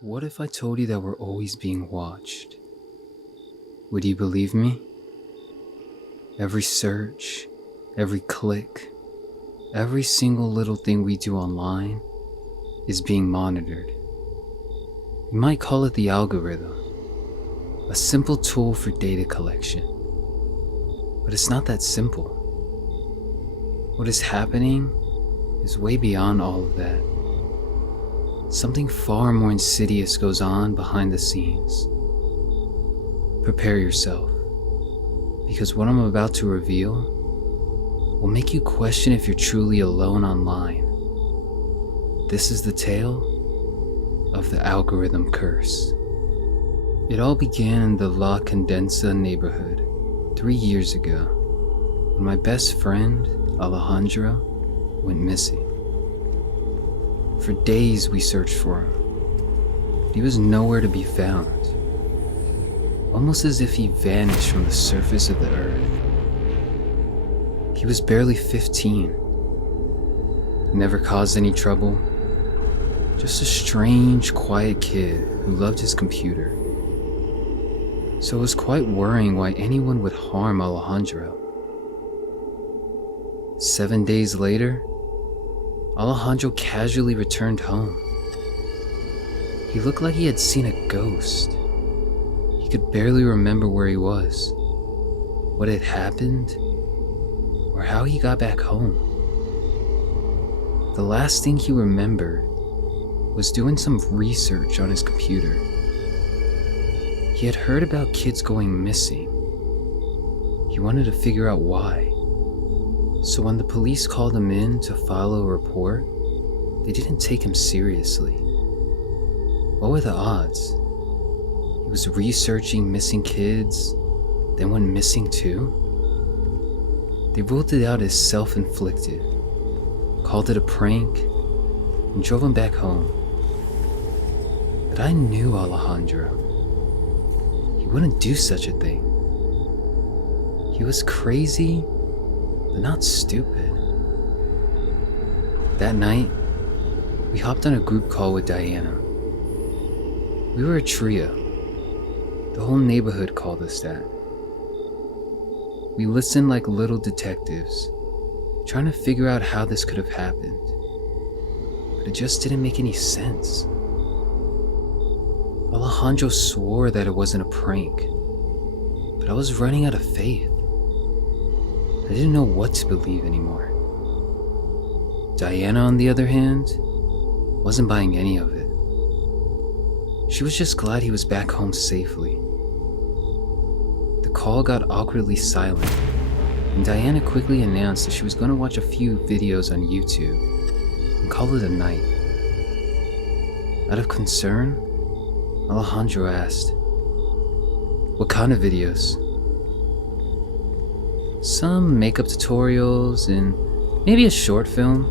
What if I told you that we're always being watched? Would you believe me? Every search, every click, every single little thing we do online is being monitored. You might call it the algorithm, a simple tool for data collection. But it's not that simple. What is happening is way beyond all of that. Something far more insidious goes on behind the scenes. Prepare yourself, because what I'm about to reveal will make you question if you're truly alone online. This is the tale of the algorithm curse. It all began in the La Condensa neighborhood 3 years ago, when my best friend, Alejandro, went missing. For days we searched for him, but he was nowhere to be found, almost as if he vanished from the surface of the earth. He was barely 15, never caused any trouble, just a strange, quiet kid who loved his computer. So it was quite worrying why anyone would harm Alejandro. 7 days later, Alejandro casually returned home. He looked like he had seen a ghost. He could barely remember where he was, what had happened, or how he got back home. The last thing he remembered was doing some research on his computer. He had heard about kids going missing. He wanted to figure out why. So when the police called him in to file a report, they didn't take him seriously. What were the odds? He was researching missing kids, then went missing too? They ruled it out as self-inflicted, called it a prank, and drove him back home. But I knew Alejandro. He wouldn't do such a thing. He was crazy, but not stupid. That night, we hopped on a group call with Diana. We were a trio. The whole neighborhood called us that. We listened like little detectives, trying to figure out how this could have happened. But it just didn't make any sense. Alejandro swore that it wasn't a prank, but I was running out of faith. I didn't know what to believe anymore. Diana, on the other hand, wasn't buying any of it. She was just glad he was back home safely. The call got awkwardly silent, and Diana quickly announced that she was going to watch a few videos on YouTube and call it a night. Out of concern, Alejandro asked, "What kind of videos?" "Some makeup tutorials and maybe a short film,"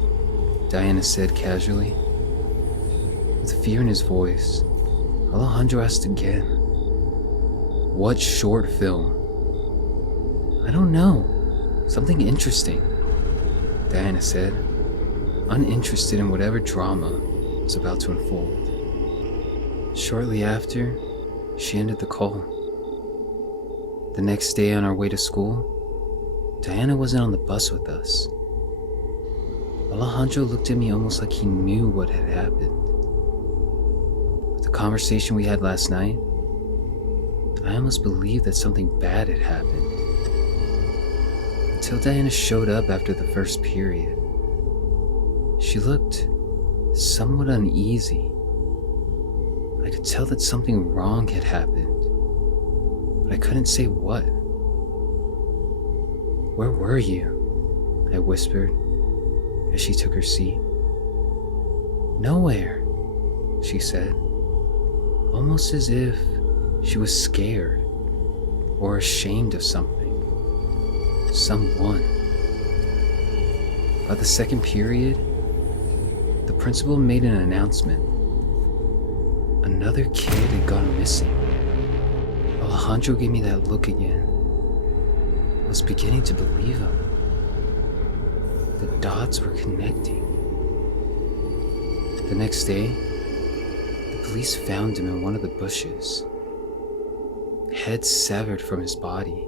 Diana said casually. With fear in his voice, Alejandro asked again, "What short film?" "I don't know. Something interesting," Diana said, uninterested in whatever drama was about to unfold. Shortly after, she ended the call. The next day on our way to school, Diana wasn't on the bus with us. Alejandro looked at me almost like he knew what had happened. With the conversation we had last night, I almost believed that something bad had happened. Until Diana showed up after the first period. She looked somewhat uneasy. I could tell that something wrong had happened, but I couldn't say what. "Where were you?" I whispered as she took her seat. "Nowhere," she said, almost as if she was scared or ashamed of something. Someone. By the second period, the principal made an announcement. Another kid had gone missing. Alejandro gave me that look again. I was beginning to believe him. The dots were connecting. The next day, the Police found him in one of the bushes, head severed from his body.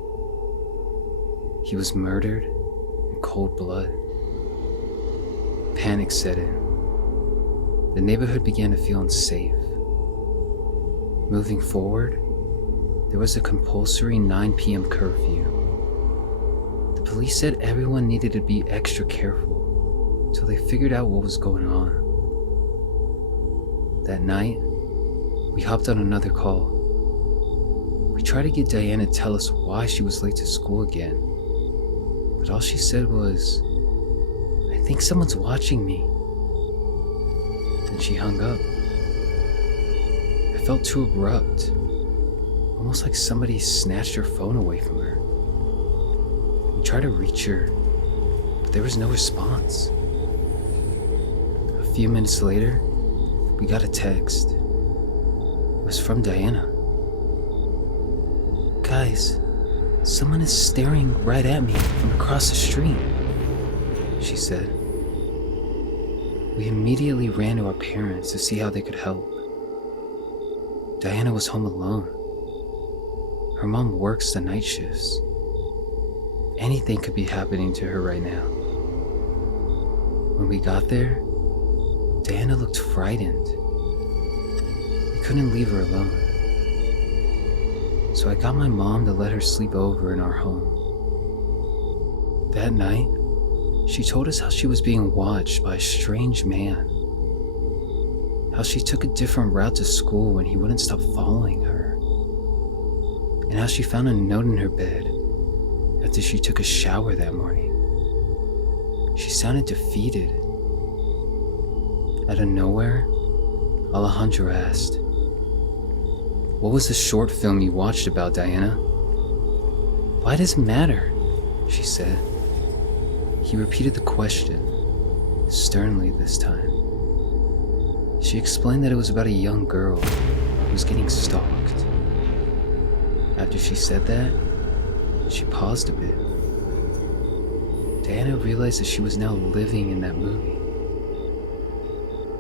He was murdered in cold blood. Panic set in. The neighborhood began to feel unsafe. Moving forward, there was a compulsory 9 p.m. curfew. The police said everyone needed to be extra careful until they figured out what was going on. That night, we hopped on another call. We tried to get Diana to tell us why she was late to school again, but all she said was, "I think someone's watching me." Then she hung up. It felt too abrupt, almost like somebody snatched her phone away from her. We tried to reach her, but there was no response. A few minutes later, we got a text. It was from Diana. "Guys, someone is staring right at me from across the street," she said. We immediately ran to our parents to see how they could help. Diana was home alone. Her mom works the night shifts. Anything could be happening to her right now. When we got there, Diana looked frightened. We couldn't leave her alone. So I got my mom to let her sleep over in our home. That night, she told us how she was being watched by a strange man. How she took a different route to school when he wouldn't stop following her. And how she found a note in her bed after she took a shower that morning. She sounded defeated. Out of nowhere, Alejandro asked, "What was the short film you watched about, Diana?" "Why does it matter?" she said. He repeated the question, sternly this time. She explained that it was about a young girl who was getting stalked. After she said that, she paused a bit. Diana realized that she was now living in that movie.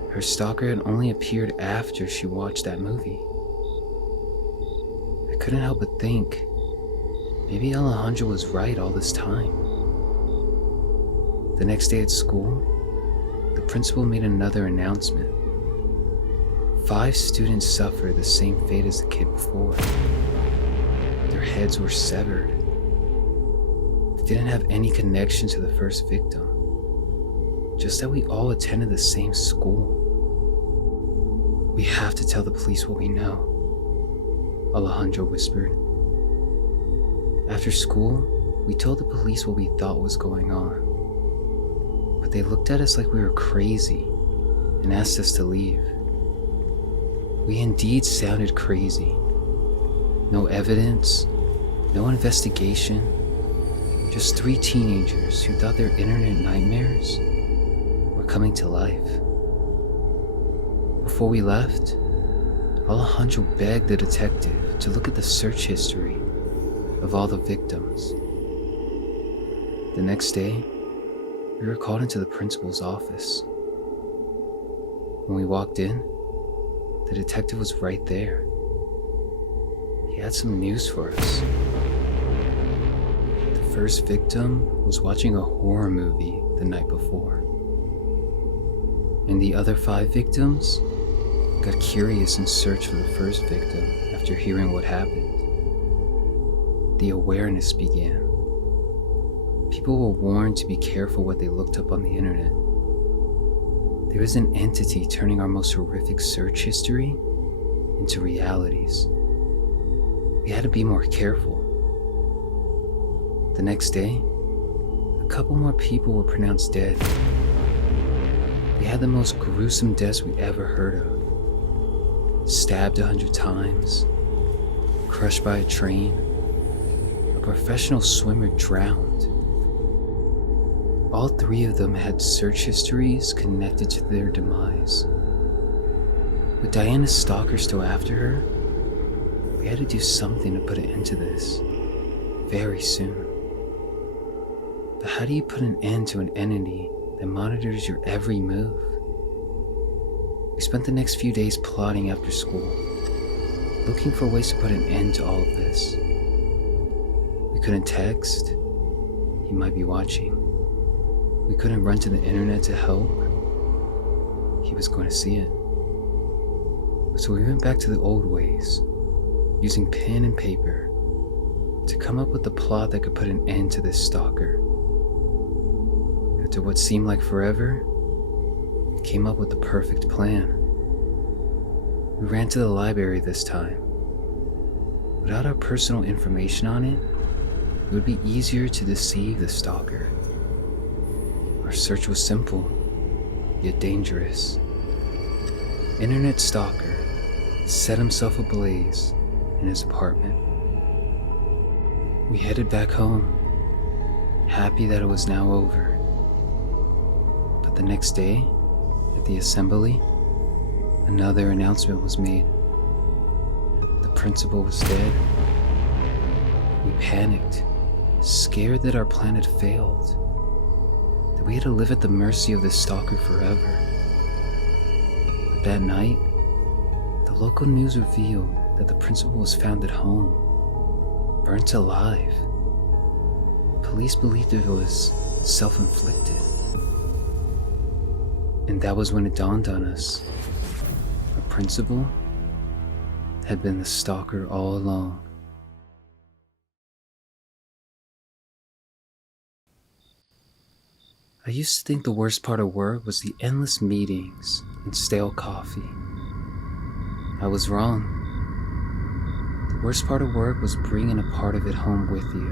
Her stalker had only appeared after she watched that movie. I couldn't help but think, maybe Alejandro was right all this time. The next day at school, the principal made another announcement. 5 students suffered the same fate as the kid before. Their heads were severed. They didn't have any connection to the first victim, just that we all attended the same school. "We have to tell the police what we know," Alejandro whispered. After school, we told the police what we thought was going on, but they looked at us like we were crazy and asked us to leave. We indeed sounded crazy. No evidence, no investigation, just 3 teenagers who thought their internet nightmares were coming to life. Before we left, Alejandro begged the detective to look at the search history of all the victims. The next day, we were called into the principal's office. When we walked in, the detective was right there. He had some news for us. The first victim was watching a horror movie the night before. And the other 5 victims got curious and searched for the first victim after hearing what happened. The awareness began. People were warned to be careful what they looked up on the internet. There was an entity turning our most horrific search history into realities. We had to be more careful. The next day, a couple more people were pronounced dead. They had the most gruesome deaths we ever heard of. Stabbed 100 times, crushed by a train, a professional swimmer drowned. All 3 of them had search histories connected to their demise. With Diana's stalker still after her, we had to do something to put an end to this, very soon. But how do you put an end to an entity that monitors your every move? We spent the next few days plotting after school, looking for ways to put an end to all of this. We couldn't text. He might be watching. We couldn't run to the internet to help. He was going to see it. So we went back to the old ways, using pen and paper to come up with a plot that could put an end to this stalker. After what seemed like forever, we came up with the perfect plan. We ran to the library this time. Without our personal information on it, it would be easier to deceive the stalker. Our search was simple, yet dangerous. Internet stalker set himself ablaze in his apartment. We headed back home, happy that it was now over. But the next day, at the assembly, another announcement was made. The principal was dead. We panicked, scared that our plan had failed, that we had to live at the mercy of this stalker forever. But that night, the local news revealed that the principal was found at home, burnt alive. Police believed it was self-inflicted. And that was when it dawned on us. Our principal had been the stalker all along. I used to think the worst part of work was the endless meetings and stale coffee. I was wrong. The worst part of work was bringing a part of it home with you.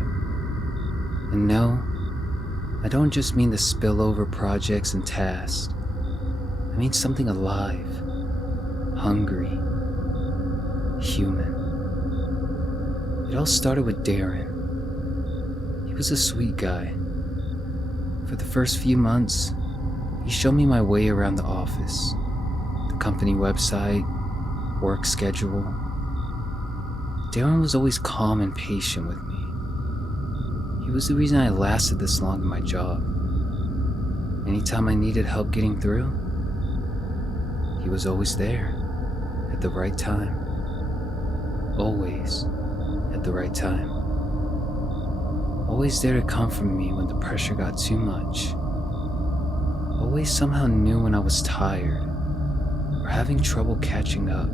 And no, I don't just mean the spillover projects and tasks. I mean something alive, hungry, human. It all started with Darren. He was a sweet guy. For the first few months, he showed me my way around the office, the company website, work schedule. Darren was always calm and patient with me. He was the reason I lasted this long in my job. Anytime I needed help getting through, he was always there, at the right time. Always at the right time. Always there to comfort me when the pressure got too much. Always somehow knew when I was tired or having trouble catching up.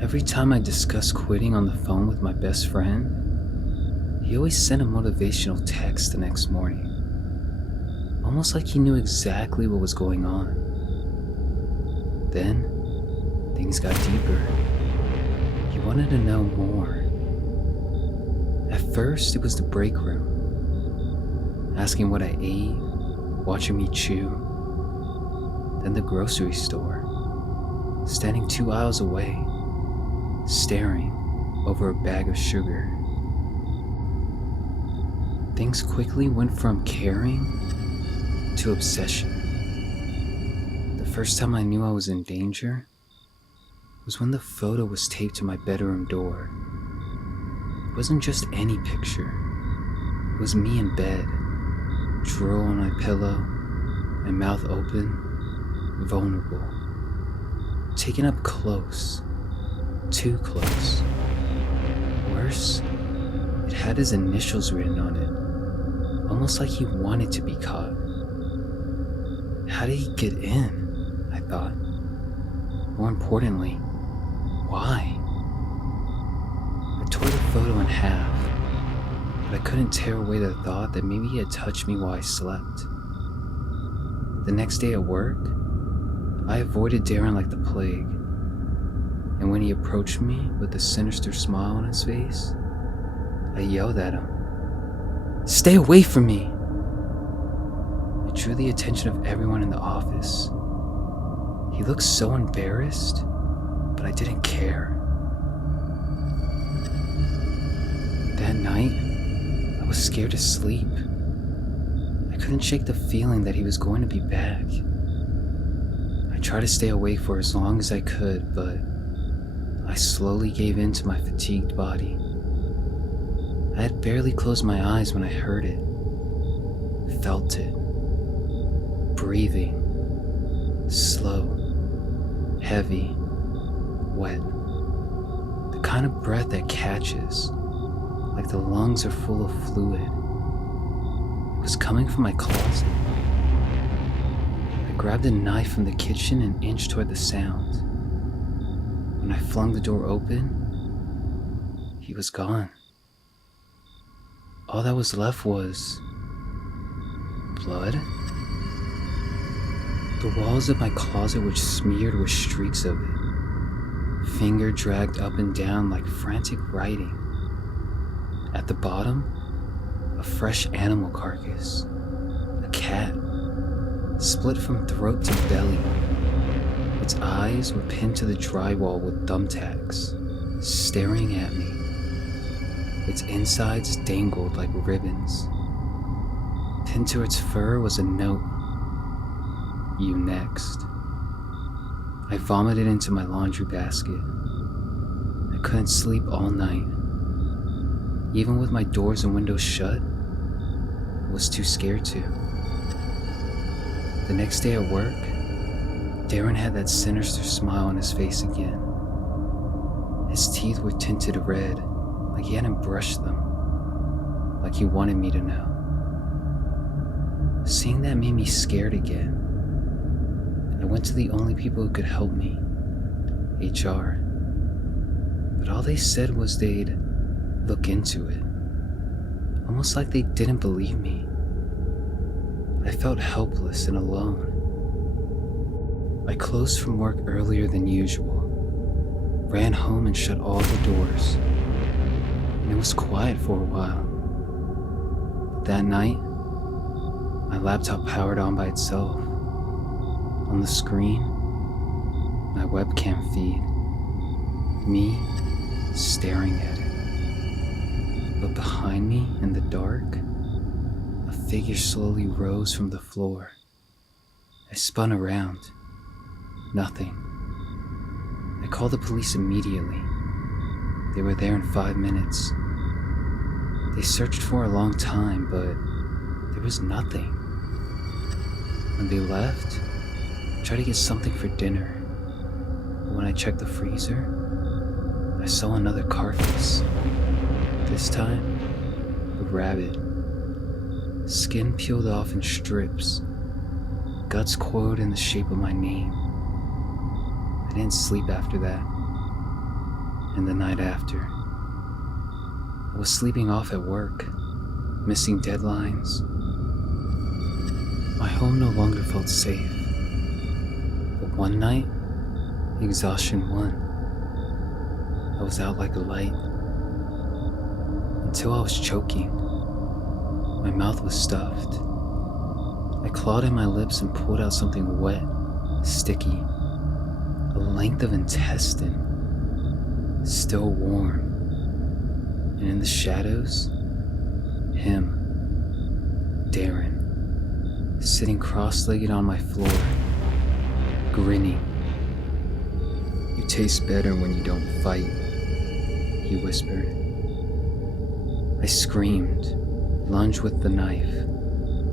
Every time I discussed quitting on the phone with my best friend, he always sent a motivational text the next morning. Almost like he knew exactly what was going on. Then, things got deeper. He wanted to know more. At first, it was the break room, asking what I ate, watching me chew. Then the grocery store, standing 2 aisles away, staring over a bag of sugar. Things quickly went from caring to obsession. The first time I knew I was in danger was when the photo was taped to my bedroom door. It wasn't just any picture. It was me in bed, drool on my pillow, my mouth open, vulnerable, taken up close, too close. Worse, it had his initials written on it, almost like he wanted to be caught. How did he get in? I thought. More importantly, why? I tore the photo in half, but I couldn't tear away the thought that maybe he had touched me while I slept. The next day at work, I avoided Darren like the plague, and when he approached me with a sinister smile on his face, I yelled at him, "Stay away from me!" It drew the attention of everyone in the office. He looked so embarrassed, but I didn't care. That night, I was scared to sleep. I couldn't shake the feeling that he was going to be back. I tried to stay awake for as long as I could, but I slowly gave in to my fatigued body. I had barely closed my eyes when I heard it, felt it, breathing, Slow, heavy, wet. The kind of breath that catches, like the lungs are full of fluid. It was coming from my closet. I grabbed a knife from the kitchen and inched toward the sound. When I flung the door open, he was gone. All that was left was blood. The walls of my closet were smeared with streaks of it, finger dragged up and down like frantic writing. At the bottom, a fresh animal carcass, a cat, split from throat to belly. Its eyes were pinned to the drywall with thumbtacks, staring at me. Its insides dangled like ribbons. Pinned to its fur was a note. You next. I vomited into my laundry basket. I couldn't sleep all night. Even with my doors and windows shut, I was too scared to. The next day at work, Darren had that sinister smile on his face again. His teeth were tinted red, like he hadn't brushed them, like he wanted me to know. Seeing that made me scared again. I went to the only people who could help me, HR. But all they said was they'd look into it, almost like they didn't believe me. I felt helpless and alone. I closed from work earlier than usual, ran home and shut all the doors, and it was quiet for a while. That night, my laptop powered on by itself. On the screen, my webcam feed, me staring at it. But behind me, in the dark, a figure slowly rose from the floor. I spun around. Nothing. I called the police immediately. They were there in 5 minutes. They searched for a long time, but there was nothing. When they left, I tried to get something for dinner. But when I checked the freezer, I saw another carcass. This time, a rabbit. Skin peeled off in strips. Guts coiled in the shape of my name. I didn't sleep after that. And the night after. I was sleeping off at work, missing deadlines. My home no longer felt safe. But one night, exhaustion won. I was out like a light. Until I was choking. My mouth was stuffed. I clawed at my lips and pulled out something wet, sticky, a length of intestine, still warm. And in the shadows, him, Darren, sitting cross-legged on my floor, grinning. "You taste better when you don't fight," he whispered. I screamed, lunged with the knife,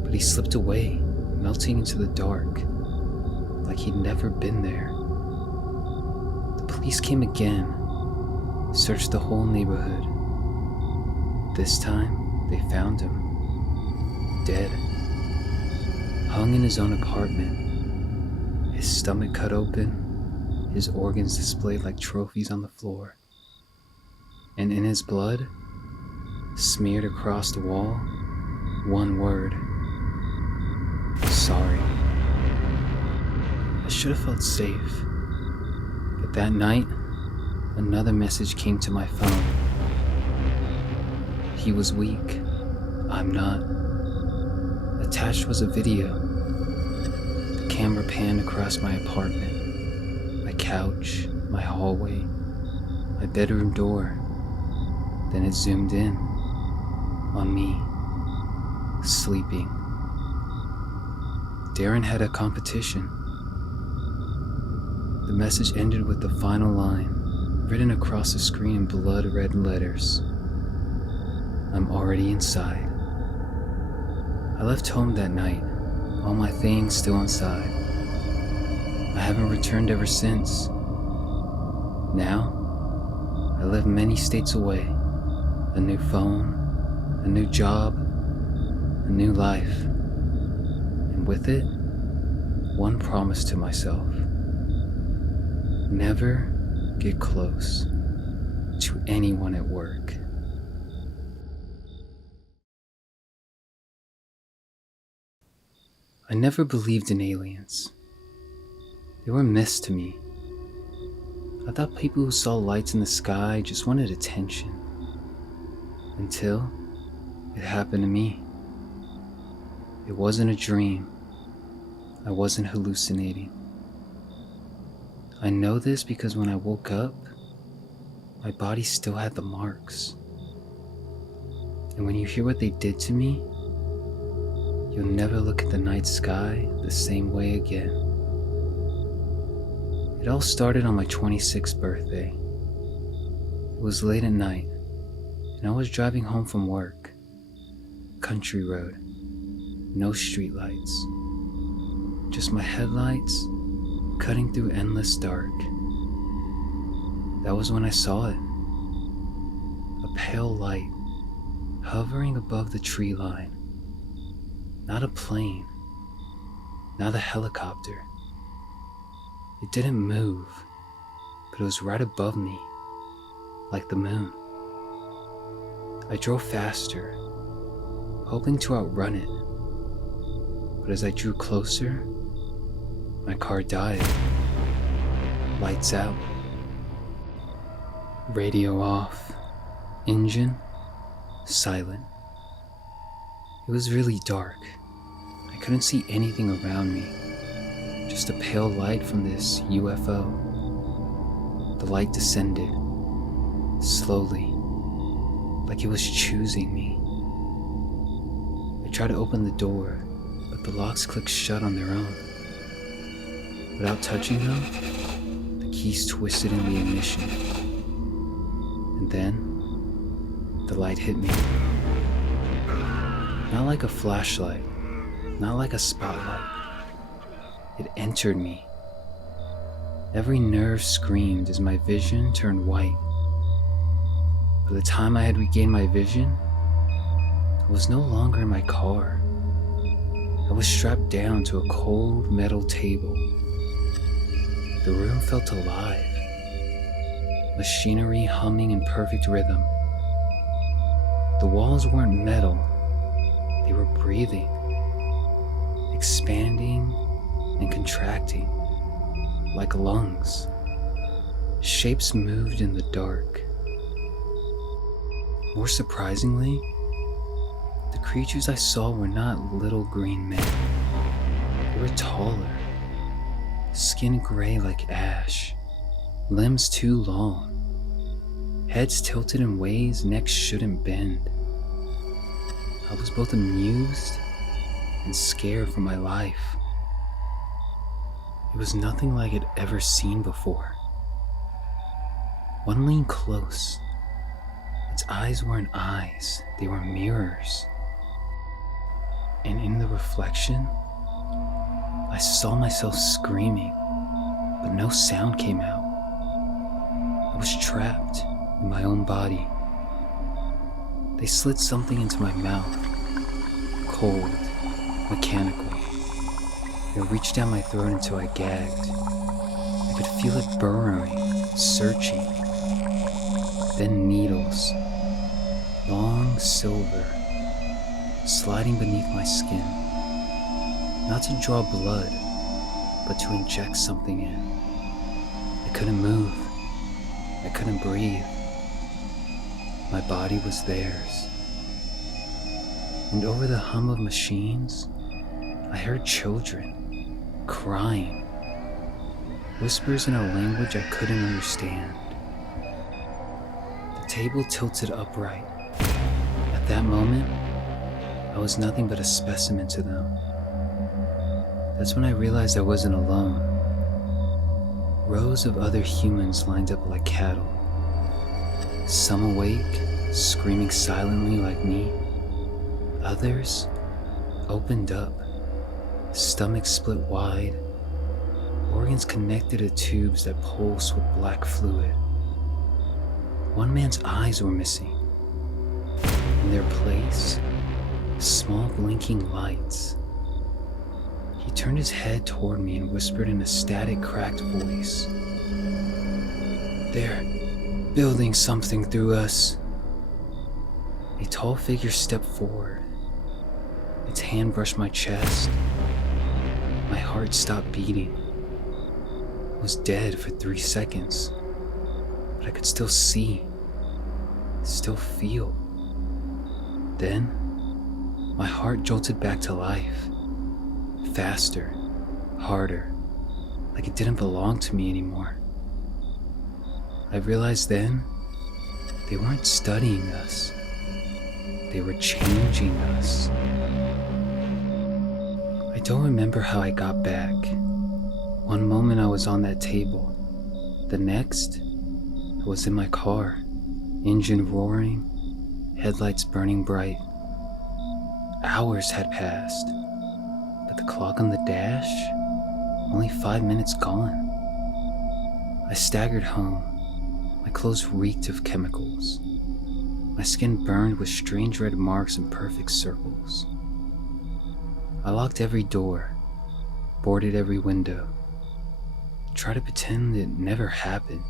but he slipped away, melting into the dark, like he'd never been there. The police came again, searched the whole neighborhood. This time, they found him, dead, hung in his own apartment, his stomach cut open, his organs displayed like trophies on the floor. And in his blood, smeared across the wall, one word: sorry. I should have felt safe, but that night, another message came to my phone. He was weak, I'm not. Attached was a video. The camera panned across my apartment, my couch, my hallway, my bedroom door. Then it zoomed in on me, sleeping. Darren had a competition. The message ended with the final line, written across the screen in blood-red letters. I'm already inside. I left home that night, all my things still inside. I haven't returned ever since. Now, I live many states away. A new phone, a new job, a new life. And with it, one promise to myself. Never get close to anyone at work. I never believed in aliens. They were myths to me. I thought people who saw lights in the sky just wanted attention. Until it happened to me. It wasn't a dream. I wasn't hallucinating. I know this because when I woke up, my body still had the marks. And when you hear what they did to me, you'll never look at the night sky the same way again. It all started on my 26th birthday. It was late at night, and I was driving home from work. Country road, no streetlights, just my headlights cutting through endless dark. That was when I saw it. A pale light hovering above the tree line. Not a plane, not a helicopter. It didn't move, but it was right above me, like the moon. I drove faster, hoping to outrun it. But as I drew closer, my car died. Lights out. Radio off. Engine silent. It was really dark. I couldn't see anything around me. Just a pale light from this UFO. The light descended, slowly, like it was choosing me. I tried to open the door, but the locks clicked shut on their own. Without touching them, the keys twisted in the ignition. And then, the light hit me. Not like a flashlight, not like a spotlight. It entered me. Every nerve screamed as my vision turned white. By the time I had regained my vision, I was no longer in my car. I was strapped down to a cold metal table. The room felt alive. Machinery humming in perfect rhythm. The walls weren't metal. They were breathing, expanding and contracting like lungs. Shapes moved in the dark. More surprisingly, the creatures I saw were not little green men. They were taller, skin gray like ash, limbs too long, heads tilted in ways necks shouldn't bend. I was both amused and scared for my life. It was nothing like I'd ever seen before. One leaned close. Its eyes weren't eyes, they were mirrors. And in the reflection, I saw myself screaming, but no sound came out. I was trapped in my own body. They slid something into my mouth, cold, mechanical. It reached down my throat until I gagged. I could feel it burrowing, searching. Then needles, long silver, sliding beneath my skin. Not to draw blood, but to inject something in. I couldn't move. I couldn't breathe. My body was theirs. And over the hum of machines, I heard children crying, whispers in a language I couldn't understand. The table tilted upright. At that moment, I was nothing but a specimen to them. That's when I realized I wasn't alone. Rows of other humans lined up like cattle. Some awake, screaming silently like me. Others opened up, stomachs split wide, organs connected to tubes that pulse with black fluid. One man's eyes were missing. In their place, small blinking lights. He turned his head toward me and whispered in a static, cracked voice, "They're building something through us." A tall figure stepped forward. Its hand brushed my chest. My heart stopped beating. I was dead for 3 seconds, but I could still see, still feel. Then, my heart jolted back to life. Faster, harder, like it didn't belong to me anymore. I realized then, they weren't studying us. They were changing us. I don't remember how I got back. One moment I was on that table. The next, I was in my car, engine roaring, headlights burning bright. Hours had passed, but the clock on the dash, only 5 minutes gone. I staggered home. My clothes reeked of chemicals. My skin burned with strange red marks and perfect circles. I locked every door, boarded every window, tried to pretend it never happened,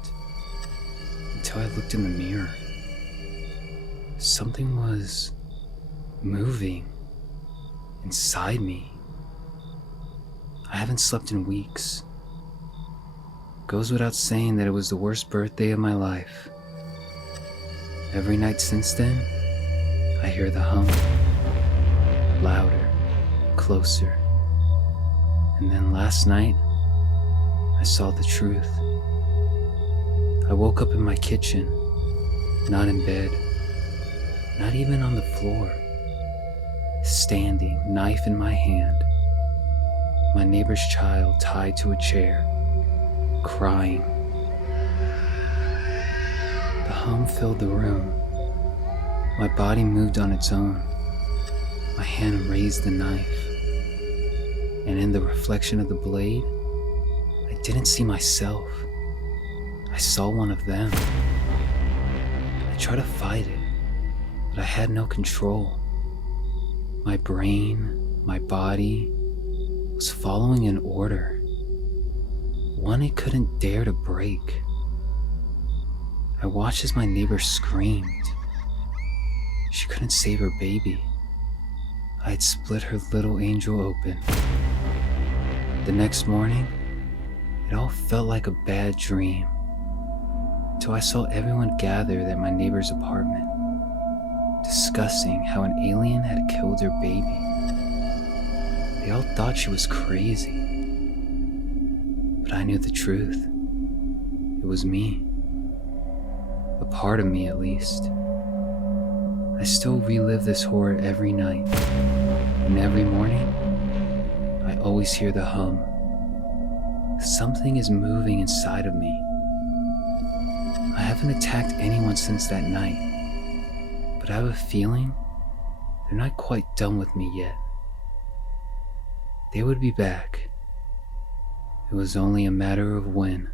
until I looked in the mirror. Something was moving inside me. I haven't slept in weeks. Goes without saying that it was the worst birthday of my life. Every night since then, I hear the hum. Louder, closer. And then last night, I saw the truth. I woke up in my kitchen, not in bed, not even on the floor. Standing, knife in my hand. My neighbor's child tied to a chair, crying. The hum filled the room. My body moved on its own. My hand raised the knife. And in the reflection of the blade, I didn't see myself. I saw one of them. I tried to fight it, but I had no control. My brain, my body, was following an order, one it couldn't dare to break. I watched as my neighbor screamed. She couldn't save her baby. I had split her little angel open. The next morning, it all felt like a bad dream, till I saw everyone gathered at my neighbor's apartment, discussing how an alien had killed her baby. They all thought she was crazy, but I knew the truth. It was me. A part of me, at least. I still relive this horror every night, and every morning, I always hear the hum. Something is moving inside of me. I haven't attacked anyone since that night, but I have a feeling they're not quite done with me yet. They would be back. It was only a matter of when.